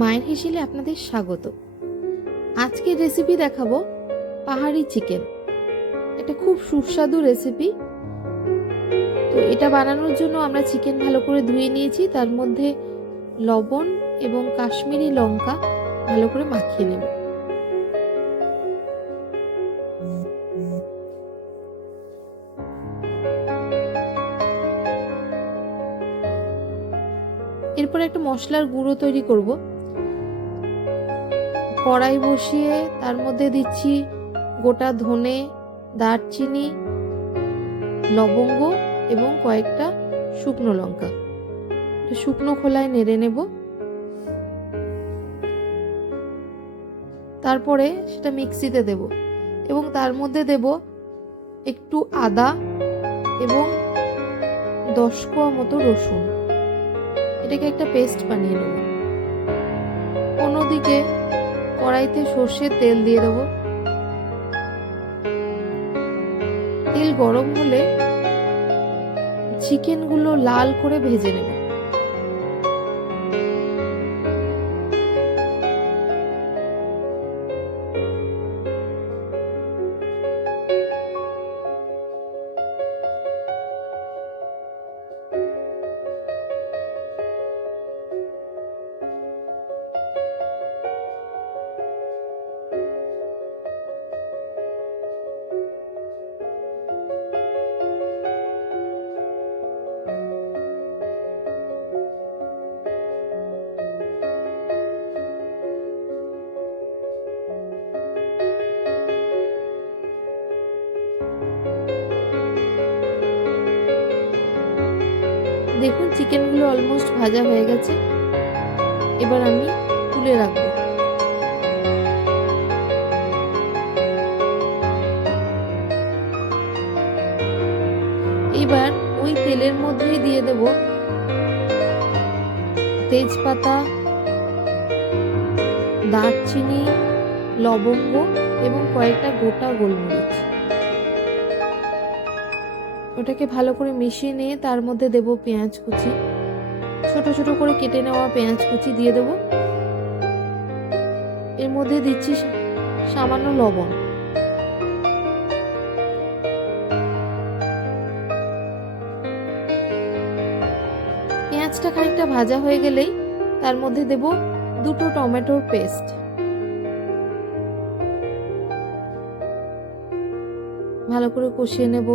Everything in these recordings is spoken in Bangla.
মায়ের হেসেলে আপনাদের স্বাগত। আজকের রেসিপি দেখাবো পাহাড়ি চিকেন। এটা খুব সুস্বাদু রেসিপি। তো এটা বানানোর জন্য আমরা চিকেন ভালো করে ধুয়ে নিয়েছি, তার মধ্যে লবণ এবং কাশ্মীরি লঙ্কা ভালো করে মাখিয়ে নেব। এরপর একটা মশলার গুঁড়ো তৈরি করব। কড়াই বসিয়ে তার মধ্যে দিচ্ছি গোটা ধনে, দারচিনি, লবঙ্গ এবং কয়েকটা শুকনো লঙ্কা। শুকনো খোলায় নেড়ে নেব। তারপরে সেটা মিক্সিতে দেব এবং তার মধ্যে দেব একটু আদা এবং 10 কোয়া মতো রসুন। এটাকে একটা পেস্ট বানিয়ে নেব। অন্যদিকে কড়াইতে সর্ষের তেল দিয়ে দেব। তেল গরম হলে চিকেনগুলো লাল করে ভেজে নেব। দেখুন চিকেনগুলো অলমোস্ট ভাজা হয়ে গেছে। এবার আমি তুলে রাখবো। এবার ওই তেলের মধ্যেই দিয়ে দেব তেজপাতা, দারচিনি, লবঙ্গ এবং কয়েকটা গোটা গোলমরিচ। ওটাকে ভালো করে মিশিয়ে নিয়ে তার মধ্যে দেব পেঁয়াজ কুচি, ছোট ছোট করে কেটে নেওয়া পেঁয়াজ কুচি দিয়ে দেব। এর মধ্যে দিচ্ছি সামান্য লবণ। পেঁয়াজটা খানিকটা ভাজা হয়ে গেলেই তার মধ্যে দেব 2টো টমেটোর পেস্ট। ভালো করে কষিয়ে নেব।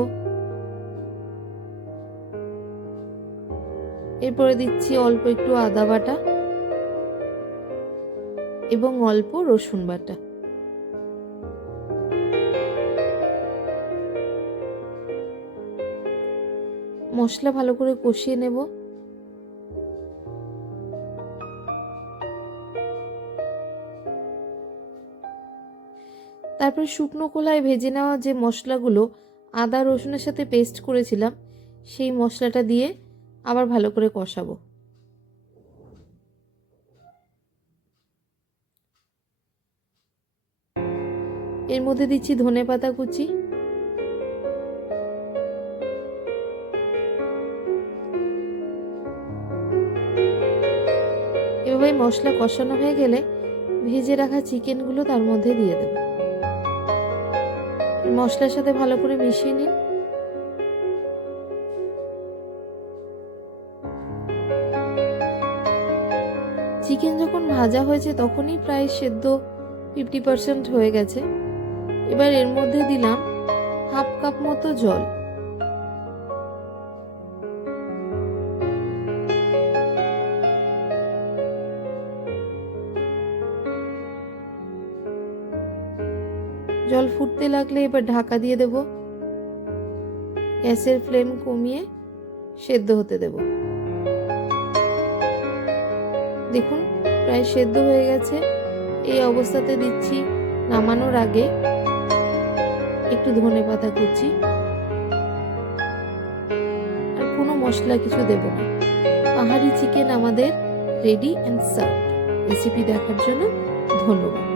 এরপরে দিচ্ছি অল্প একটু আদা বাটা এবং অল্প রসুন বাটা। মশলা ভালো করে কষিয়ে নেব। তারপরে শুকনো খোলায় ভেজে নেওয়া যে মশলাগুলো আদা রসুনের সাথে পেস্ট করেছিলাম, সেই মশলাটা দিয়ে আবার ভালো করে কষাবো। এর মধ্যে দিচ্ছি ধনেপাতা কুচি, এভাবে মশলা কষানো হয়ে গেলে ভেজে রাখা চিকেনগুলো তার মধ্যে দিয়ে দেব। মশলার সাথে ভালো করে মিশিয়ে নিন। চিকেন যখন ভাজা হয়েছে তখনই প্রায় সেদ্ধ 50% হয়ে গেছে। এবার এর মধ্যে দিলাম 1/2 কাপ মতো জল। জল ফুটতে লাগলে এবার ঢাকা দিয়ে দেব। গ্যাসের ফ্লেম কমিয়ে সেদ্ধ হতে দেব। দেখুন প্রায় সেদ্ধ হয়ে গেছে। এই অবস্থাতে দিচ্ছি নামানোর আগে একটু ধনেপাতা কুচি। আর কোনো মশলা কিছু দেব না। পাহাড়ি চিকেন আমাদের রেডি অ্যান্ড সার্ভড। রেসিপি দেখার জন্য ধন্যবাদ।